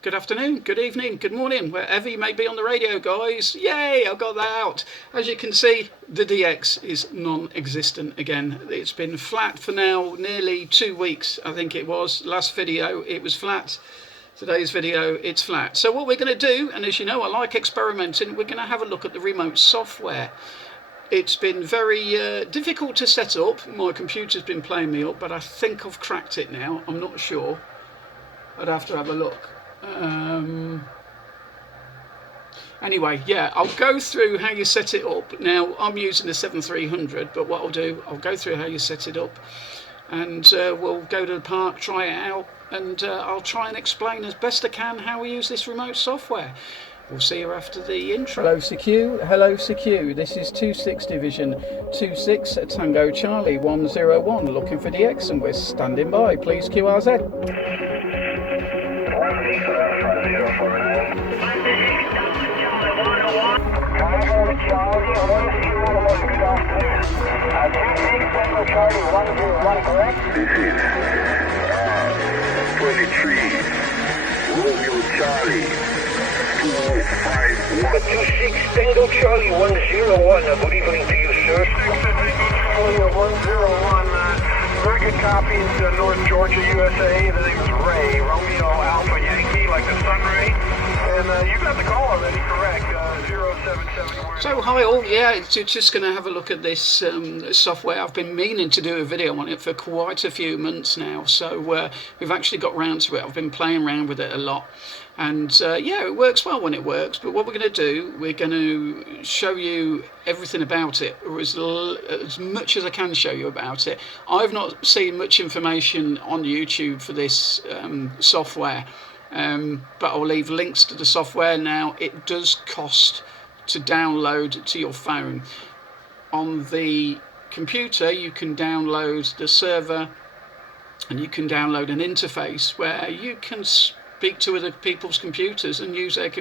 good afternoon, good evening, good morning, wherever you may be on the radio, guys. Yay, I got that out. As you can see, the DX is non-existent again. It's been flat for now nearly 2 weeks, I think it was. Last video, it was flat. Today's video, it's flat. So what we're going to do, and as you know, I like experimenting, we're going to have a look at the remote software. It's been very difficult to set up. My computer's been playing me up, but I think I've cracked it now. I'm not sure. I'd have to have a look. Anyway, yeah, I'll go through how you set it up. Now, I'm using the 7300, but what I'll do, I'll go through how you set it up, and we'll go to the park, try it out, and I'll try and explain as best I can how we use this remote software. We'll see you after the intro. Hello CQ, hello CQ. This is 26 Division 26 Tango Charlie 101, looking for DX, and we're standing by. Please QRZ. This is 23 Romeo Charlie 251. 26 Tango Charlie 101. Good evening to you, sir. 6 101. Very good copy. It's North Georgia, USA. The name is Ray. Romeo Alpha Yankee, like the sun ray. And you got the call already, correct? 077. So hi all, yeah, just going to have a look at this software. I've been meaning to do a video on it for quite a few months now, so we've actually got round to it. I've been playing around with it a lot, and yeah, it works well when it works. But what we're going to do, we're going to show you everything about it, or as much as I can show you about it. I've not seen much information on YouTube for this software, but I'll leave links to the software. Now, it does cost to download to your phone. On the computer, you can download the server, and you can download an interface where you can speak to other people's computers and use their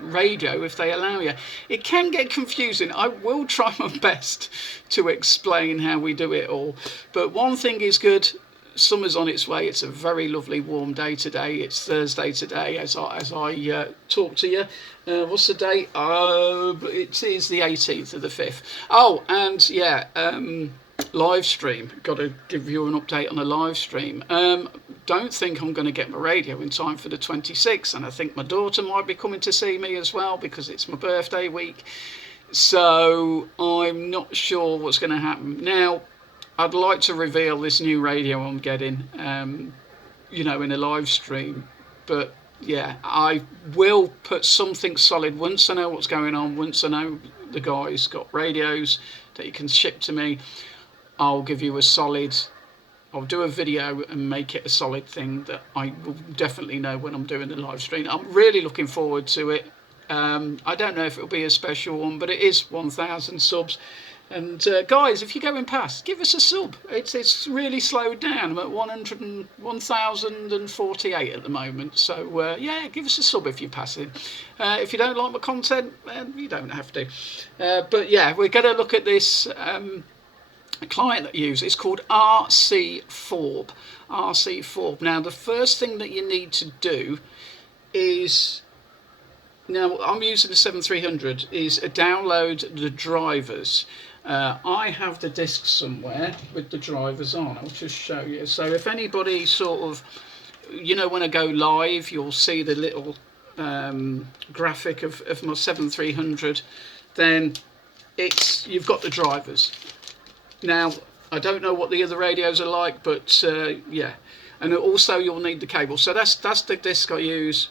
radio if they allow you. It can get confusing. I will try my best to explain how we do it all, but one thing is good: summer's on its way. It's a very lovely warm day today. It's Thursday today as I talk to you. What's the date? It is the 18th of the 5th. Oh, and yeah, live stream. Got to give you an update on the live stream. Don't think I'm going to get my radio in time for the 26th, and I think my daughter might be coming to see me as well because it's my birthday week. So I'm not sure what's going to happen. Now, I'd like to reveal this new radio I'm getting, you know, in a live stream, but yeah, I will put something solid once I know what's going on. Once I know the guy's got radios that he can ship to me, I'll give you a solid, I'll do a video and make it a solid thing that I will definitely know when I'm doing the live stream. I'm really looking forward to it. I don't know if it'll be a special one, but it is 1,000 subs. And guys, if you're going past, give us a sub. It's really slowed down. I'm at 1,048 at the moment. So yeah, give us a sub if you're passing. If you don't like my content, you don't have to. But yeah, we're going to look at this client that I use. It's called RCForb. RCForb. Now, the first thing that you need to do is, now I'm using the 7300, is download the drivers. I have the disc somewhere with the drivers on. I'll just show you. So if anybody sort of, you know, when I go live, you'll see the little graphic of my 7300. Then you've got the drivers. Now, I don't know what the other radios are like, but yeah. And also you'll need the cable. So that's the disc I use.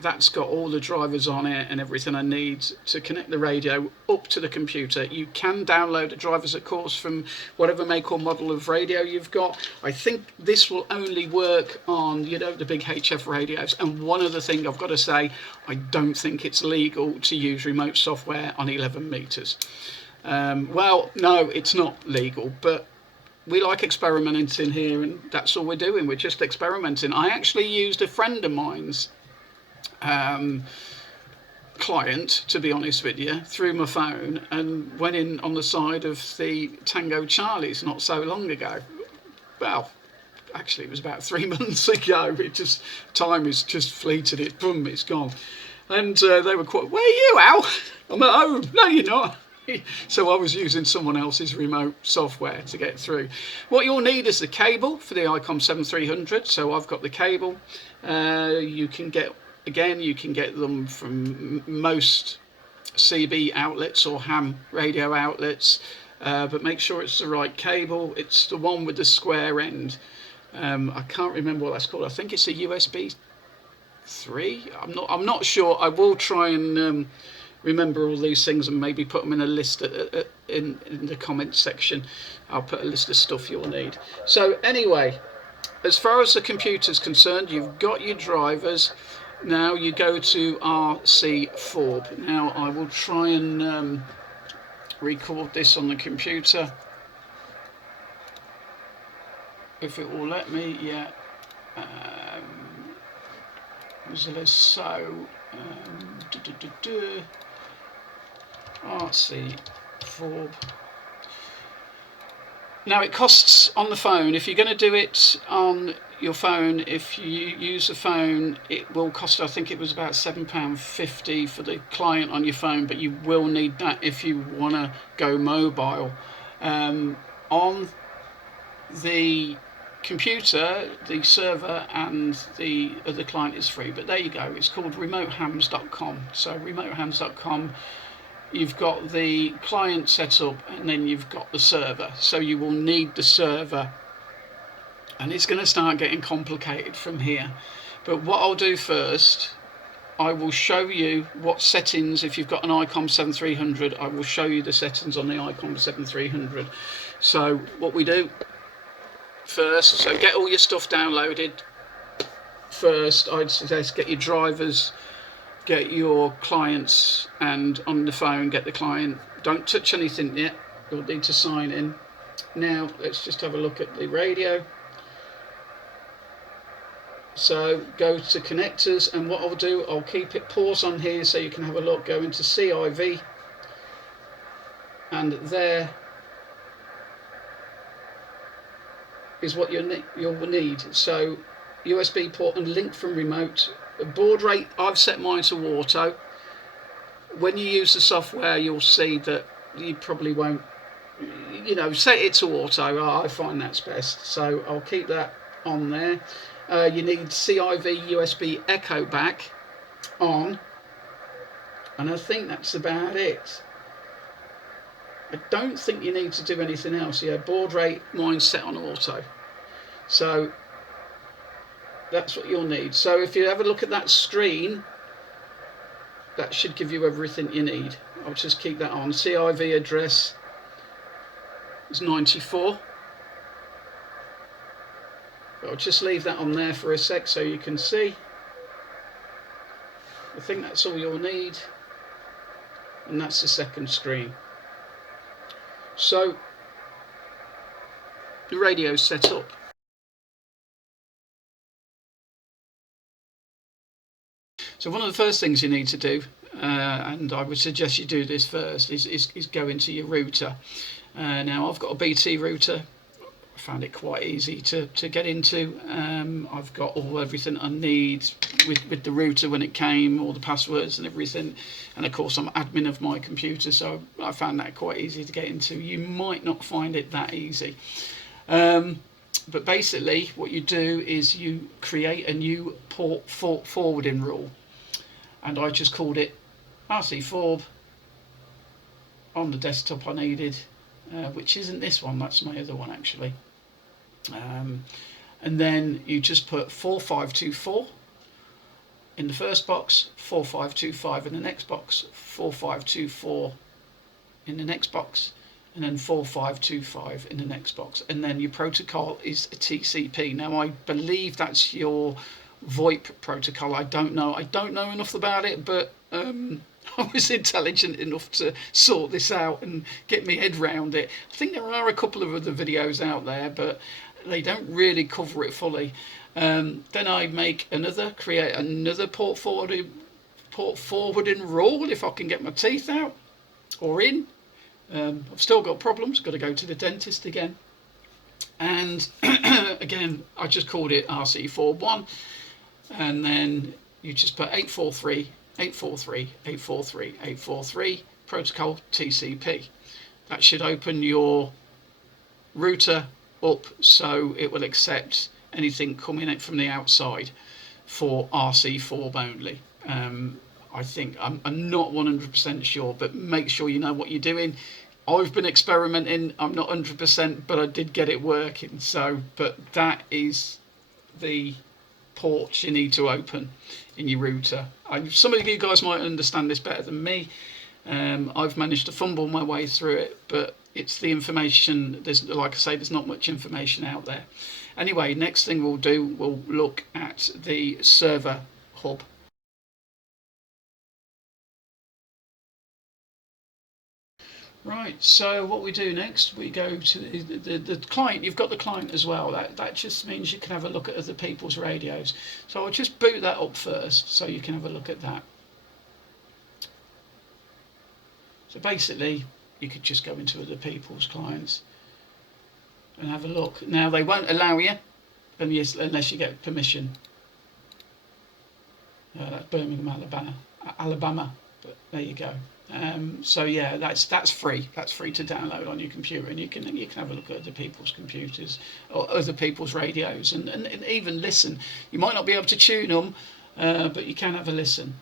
That's got all the drivers on it and everything I need to connect the radio up to the computer. You can download the drivers, of course, from whatever make or model of radio you've got. I think this will only work on, you know, the big HF radios. And one other thing I've got to say, I don't think it's legal to use remote software on 11 meters. Well, no, it's not legal, but we like experimenting here, and that's all we're doing. We're just experimenting. I actually used a friend of mine's client, to be honest with you, through my phone, and went in on the side of the Tango Charlies not so long ago. Well, actually it was about 3 months ago. Time is just fleeted. Boom, it's gone. And they were quite, where are you, Al? I'm at home. No, you're not. So I was using someone else's remote software to get through. What you'll need is the cable for the Icom 7300. So I've got the cable. You can get them from most CB outlets or ham radio outlets, but make sure it's the right cable. It's the one with the square end. I can't remember what that's called. I think it's a USB 3. I'm not sure. I will try and remember all these things and maybe put them in a list in the comments section. I'll put a list of stuff you'll need. So anyway, as far as the computer's concerned, you've got your drivers. Now you go to RCForb. Now I will try and record this on the computer if it will let me. Yeah. RCForb. Now it costs on the phone, if you're going to do it on your phone, if you use a phone, it will cost, I think it was about £7.50 for the client on your phone, but you will need that if you want to go mobile. On the computer, the server and the other client is free, but there you go. It's called remotehams.com. So remotehams.com, you've got the client set up and then you've got the server. So you will need the server, and it's going to start getting complicated from here. But what I'll do first, I will show you what settings, if you've got an Icom 7300, I will show you the settings on the Icom 7300. So what we do first, so get all your stuff downloaded first. I'd suggest get your drivers, get your clients, and on the phone get the client. Don't touch anything yet, you'll need to sign in. Now let's just have a look at the radio. So go to connectors, and what I'll do, I'll keep it pause on here so you can have a look. Go into CIV, and there is what you'll need. So USB port and link from remote. Baud rate, I've set mine to auto. When you use the software, you'll see that you probably won't, set it to auto. I find that's best, so I'll keep that on there. You need CIV USB echo back on, and I think that's about it. I don't think you need to do anything else. Yeah, baud rate, mine's set on auto. So that's what you'll need. So if you have a look at that screen, that should give you everything you need. I'll just keep that on. CIV address is 94. I'll just leave that on there for a sec so you can see. I think that's all you'll need. And that's the second screen. So the radio's set up. So one of the first things you need to do, and I would suggest you do this first, is go into your router. Now I've got a BT router. I found it quite easy to get into. I've got everything I need with the router when it came, all the passwords and everything, and of course I'm admin of my computer, so I found that quite easy to get into. You might not find it that easy, but basically what you do is you create a new port forwarding rule, and I just called it RCForb on the desktop I needed, which isn't this one, that's my other one actually. And then you just put 4524 in the first box, 4525 in the next box, 4524 in the next box, and then 4525 in the next box. And then your protocol is a TCP. Now I believe that's your VoIP protocol. I don't know enough about it, but I was intelligent enough to sort this out and get my head round it. I think there are a couple of other videos out there, but they don't really cover it fully. Then I create another port forwarding rule if I can get my teeth out or in. I've still got problems, got to go to the dentist again. And And again, I just called it RCForb 1, and then you just put 843, 843, 843, 843, protocol TCP. That should open your router up so it will accept anything coming in from the outside for RCForb only. I think I'm not 100% sure, but make sure you know what you're doing. I've been experimenting. I'm not 100%, but I did get it working. So, but that is the port you need to open in your router. Some of you guys might understand this better than me. I've managed to fumble my way through it, but it's the information. There's, like I say, there's not much information out there. Anyway, next thing we'll do, we'll look at the server hub. Right, so what we do next, we go to the client. You've got the client as well. That just means you can have a look at other people's radios. So I'll just boot that up first so you can have a look at that. So basically, you could just go into other people's clients and have a look. Now, they won't allow you unless you get permission. That's Birmingham, Alabama, but there you go. So yeah, that's free. That's free to download on your computer, and you can have a look at other people's computers or other people's radios, and even listen. You might not be able to tune them, but you can have a listen.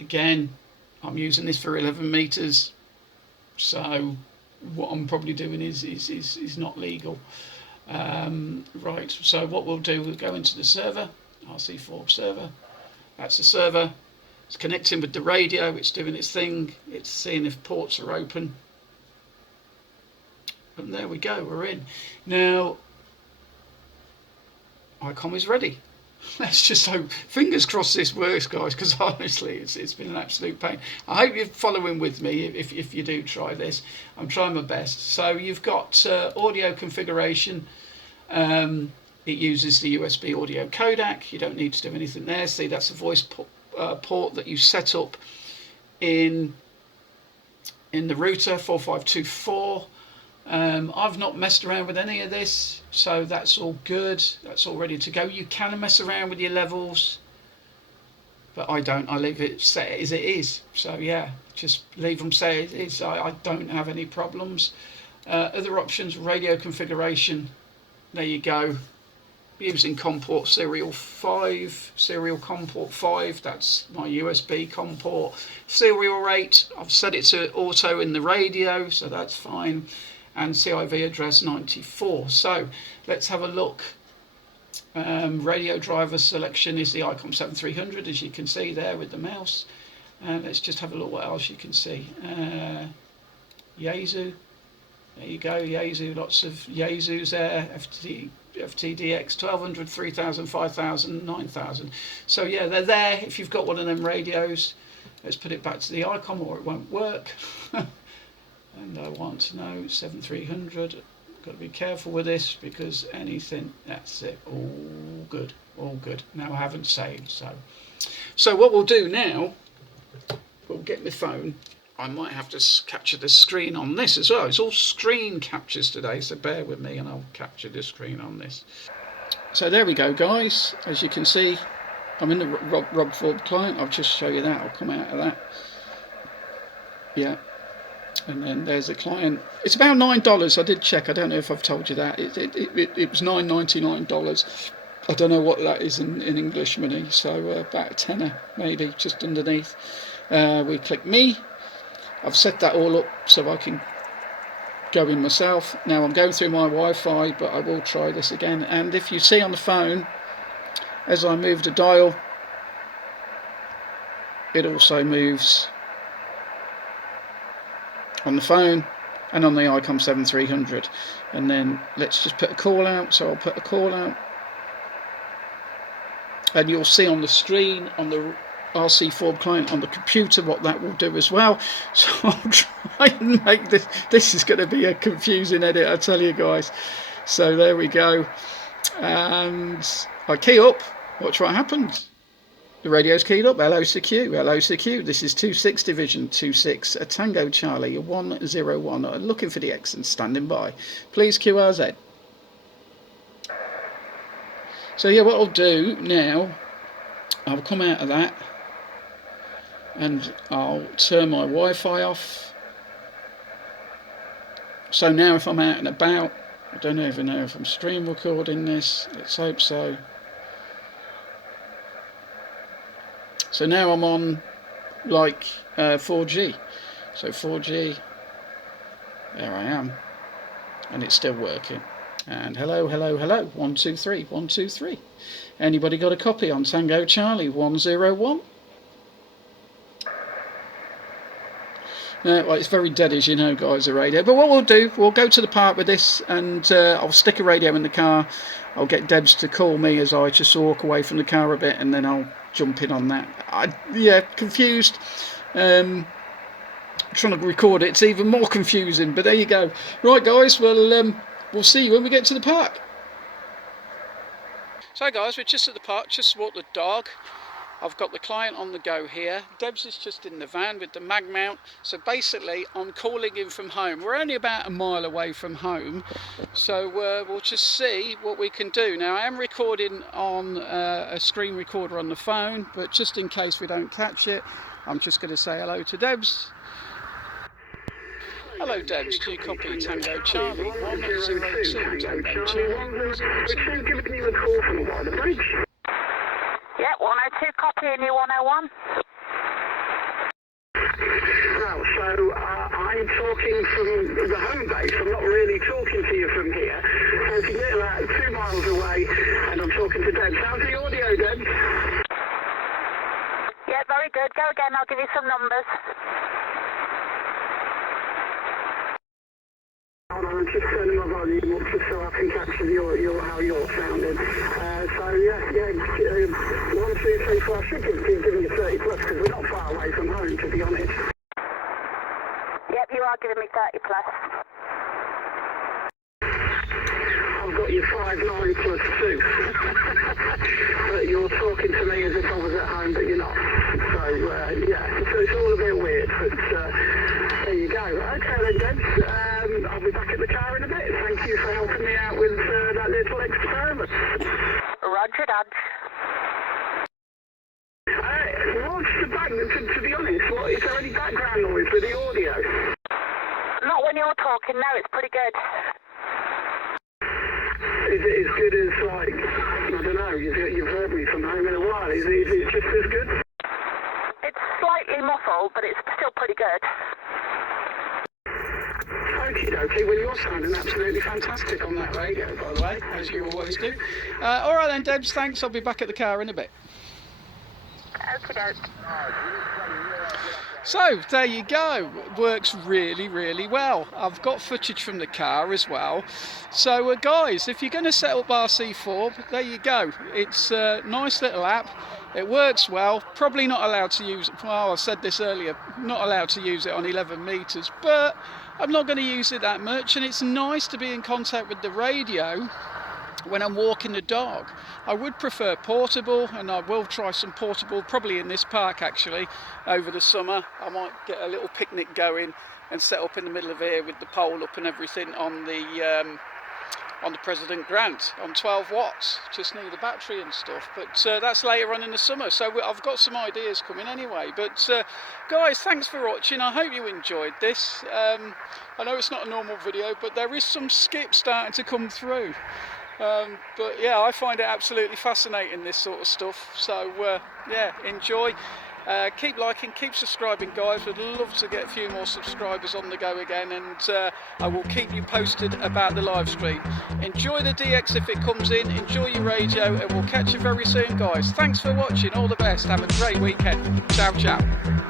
Again, I'm using this for 11 meters, so what I'm probably doing is not legal. Right. So what we'll do, we'll go into the server, RCForb server. That's the server. It's connecting with the radio, it's doing its thing, it's seeing if ports are open. And there we go, we're in. Now, Icom is ready. Let's just hope, fingers crossed this works, guys, because honestly, it's been an absolute pain. I hope you're following with me if you do try this. I'm trying my best. So you've got audio configuration. It uses the USB audio codec. You don't need to do anything there. See, that's a voice port that you set up in the router 4524. I've not messed around with any of this, so that's all good. That's all ready to go. You can mess around with your levels, but I don't. I leave it set as it is. So yeah, just leave them set as it is. I don't have any problems. Other options, radio configuration. There you go. Using COM port serial 5, serial COM port 5, that's my USB COM port. Serial rate, I've set it to auto in the radio, so that's fine. And CIV address 94. So let's have a look. Radio driver selection is the Icom 7300, as you can see there with the mouse. And let's just have a look what else you can see. Yaesu, there you go, Yaesu, lots of Yaesus there. FTDX 1200, 3000, 5000, 9000. So yeah, they're there if you've got one of them radios. Let's put it back to the Icom or it won't work. And I want to know 7300. Got to be careful with this because anything, that's it. All good, all good. Now I haven't saved, so what we'll do now, we'll get my phone. I might have to capture the screen on this as well. It's all screen captures today, so bear with me and I'll capture the screen on this. So there we go, guys. As you can see, I'm in the RCForb client. I'll just show you that. I'll come out of that. Yeah. And then there's the client. It's about $9. I did check. I don't know if I've told you that. It was $9.99. I don't know what that is in English money. So about a tenner, maybe, just underneath. We click me. I've set that all up so I can go in myself. Now I'm going through my Wi-Fi, but I will try this again. And if you see on the phone, as I move the dial, it also moves on the phone and on the Icom 7300. And then let's just put a call out. So I'll put a call out. And you'll see on the screen, on the RCForb client on the computer, what that will do as well. So I'll try and make this. This is going to be a confusing edit, I tell you guys. So there we go. And I key up. Watch what happens. The radio's keyed up. Hello CQ. Hello CQ. This is 26 Division 26 a Tango Charlie 101. Looking for the X and standing by. Please QRZ. So yeah, what I'll do now, I'll come out of that and I'll turn my Wi-Fi off. So now if I'm out and about, I don't even know if I'm stream recording this, let's hope so. So now I'm on like 4G. So 4G, there I am, and it's still working. And hello, hello, hello, 1 2 3, 1 2 3. Anybody got a copy on Tango Charlie 101? Well, it's very dead, as you know, guys, the radio. But what we'll do, we'll go to the park with this, and I'll stick a radio in the car. I'll get Debs to call me as I just walk away from the car a bit, and then I'll jump in on that. Yeah, confused. Trying to record it, it's even more confusing. But there you go. Right, guys, we'll see you when we get to the park. So, guys, we're just at the park, just walked the dog. I've got the client on the go here. Debs is just in the van with the mag mount. So basically, I'm calling in from home. We're only about a mile away from home. So we'll just see what we can do. Now, I am recording on a screen recorder on the phone, but just in case we don't catch it, I'm just going to say hello to Debs. Hello, Debs. Do you copy Tango Charlie 102 Tango Charlie? Giving you a call from the bridge. Yep, 102, copying you 101. Well, so I'm talking from the home base. I'm not really talking to you from here. So if you get about 2 miles away, and I'm talking to Debs. How's the audio, Debs? Yeah, very good. Go again, I'll give you some numbers. I'm just turning my volume up just so I can capture how you're sounding. So yeah, 1 2 3 4. I should be giving you 30 plus because we're not far away from home, to be honest. Yep, you are giving me 30 plus. I've got you 5 9 plus 2. But you're talking to me as if I was at home, but you're not. So yeah, so it's all a bit weird, but there you go. Okay then, Debs. I'll be back at the car in a bit. Thank you for helping me out with that little experiment. Roger, Dad. What's the background? To be honest, is there any background noise with the audio? Not when you're talking, no, it's pretty good. Is it as good as, like, I don't know, you've heard me from home in a while. Is it just as good? It's slightly muffled, but it's still pretty good. Okie dokie, well, you're sounding absolutely fantastic on that radio, by the way, as you always do. Alright then, Debs, thanks. I'll be back at the car in a bit. Okie doke. So, there you go. It works really, really well. I've got footage from the car as well. So, guys, if you're going to set up RCForb, there you go. It's a nice little app. It works well. Probably not allowed to use it. Well, I said this earlier, not allowed to use it on 11 meters, but I'm not going to use it that much, and it's nice to be in contact with the radio when I'm walking the dog. I would prefer portable, and I will try some portable, probably in this park actually, over the summer. I might get a little picnic going and set up in the middle of here with the pole up and everything on the President Grant on 12 watts. Just need a battery and stuff, but that's later on in the summer, so I've got some ideas coming anyway. But guys, thanks for watching. I hope you enjoyed this. I know it's not a normal video, but there is some skip starting to come through. But yeah, I find it absolutely fascinating, this sort of stuff. So yeah, enjoy. Keep liking, keep subscribing, guys. We'd love to get a few more subscribers on the go again, and I will keep you posted about the live stream. Enjoy the DX if it comes in, enjoy your radio, and we'll catch you very soon, guys. Thanks for watching, all the best, have a great weekend. Ciao, ciao.